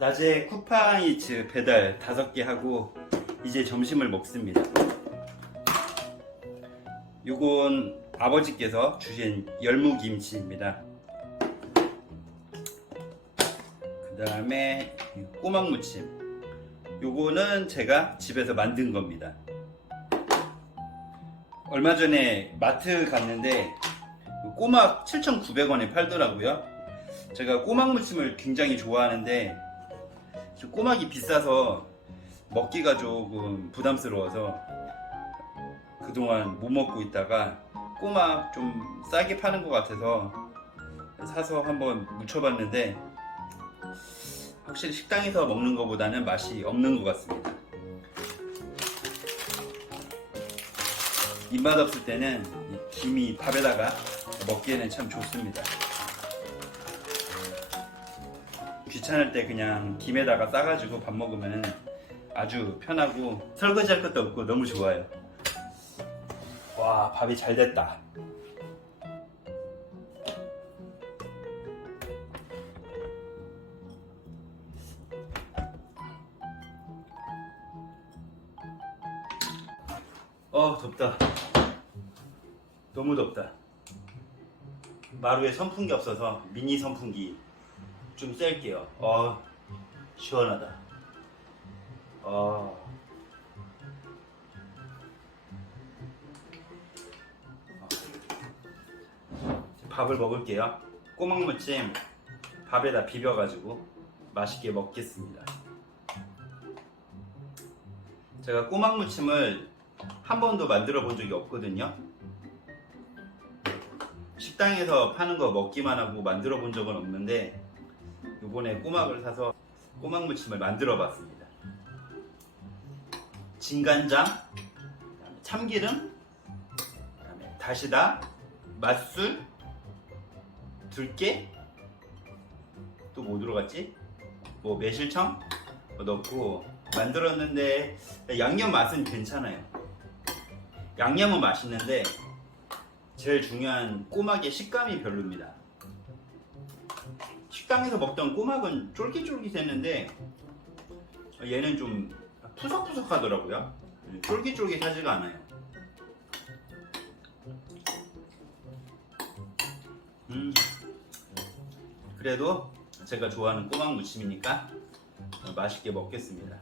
낮에 쿠팡이츠 배달 5개 하고 이제 점심을 먹습니다. 요건 아버지께서 주신 열무김치입니다. 그 다음에 꼬막무침. 요거는 제가 집에서 만든 겁니다. 얼마 전에 마트 갔는데 꼬막 7,900원에 팔더라고요. 제가 꼬막 무침을 굉장히 좋아하는데 저 꼬막이 비싸서 먹기가 조금 부담스러워서 그동안 못 먹고 있다가 꼬막 좀 싸게 파는 것 같아서 사서 한번 무쳐봤는데 확실히 식당에서 먹는 것보다는 맛이 없는 것 같습니다. 입맛 없을 때는 이 김이 밥에다가 먹기에는 참 좋습니다. 귀찮을 때 그냥 김에다가 싸가지고 밥 먹으면 아주 편하고 설거지할 것도 없고 너무 좋아요. 와 밥이 잘 됐다. 어 덥다. 너무 덥다. 마루에 선풍기 없어서 미니 선풍기 좀 쐴게요. 어 시원하다. 어. 밥을 먹을게요. 꼬막무침 밥에다 비벼가지고 맛있게 먹겠습니다. 제가 꼬막무침을 한 번도 만들어 본 적이 없거든요. 식당에서 파는 거 먹기만 하고 만들어 본 적은 없는데 이번에 꼬막을 사서 꼬막 무침을 만들어 봤습니다. 진간장, 참기름, 그다음에 다시다, 맛술, 들깨, 또 뭐 들어갔지? 뭐 매실청 넣고 만들었는데 양념 맛은 괜찮아요. 양념은 맛있는데 제일 중요한 꼬막의 식감이 별로입니다. 식당에서 먹던 꼬막은 쫄깃쫄깃했는데 얘는 좀 푸석푸석하더라고요. 쫄깃쫄깃하지가 않아요. 음, 그래도 제가 좋아하는 꼬막 무침이니까 맛있게 먹겠습니다.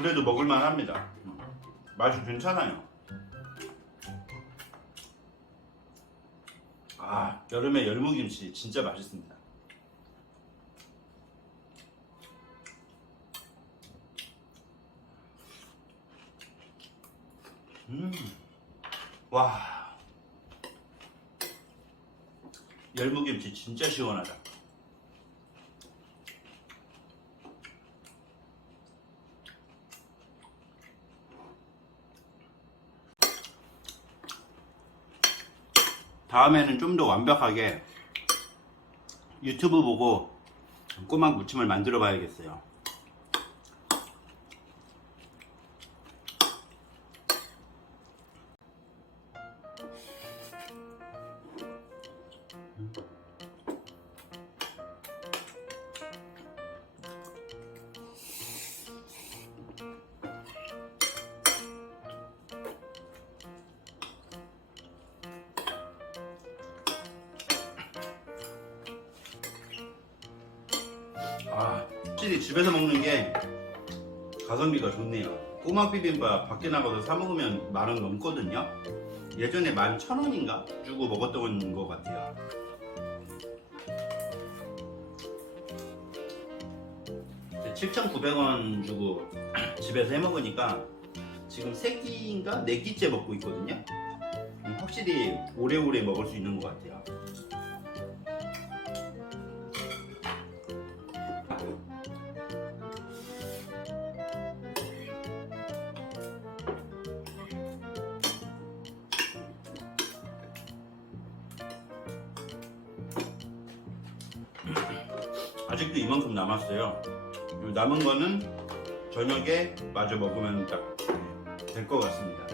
그래도 먹을만 합니다. 음, 맛이 괜찮아요. 아, 여름에 열무김치 진짜 맛있습니다. 음, 와. 열무김치 진짜 시원하다. 다음에는 좀 더 완벽하게 유튜브 보고 꼬막 무침을 만들어 봐야겠어요. 아, 확실히 집에서 먹는 게 가성비가 좋네요. 꼬막 비빔밥 밖에 나가서 사 먹으면 만 원 넘거든요. 예전에 만 천 원인가 주고 먹었던 것 같아요. 이제 7,900원 주고 집에서 해 먹으니까 지금 세 끼인가 네 끼째 먹고 있거든요. 음, 확실히 오래오래 먹을 수 있는 것 같아요. 아직도 이만큼 남았어요. 이 남은 거는 저녁에 마저 먹으면 딱 될 것 같습니다.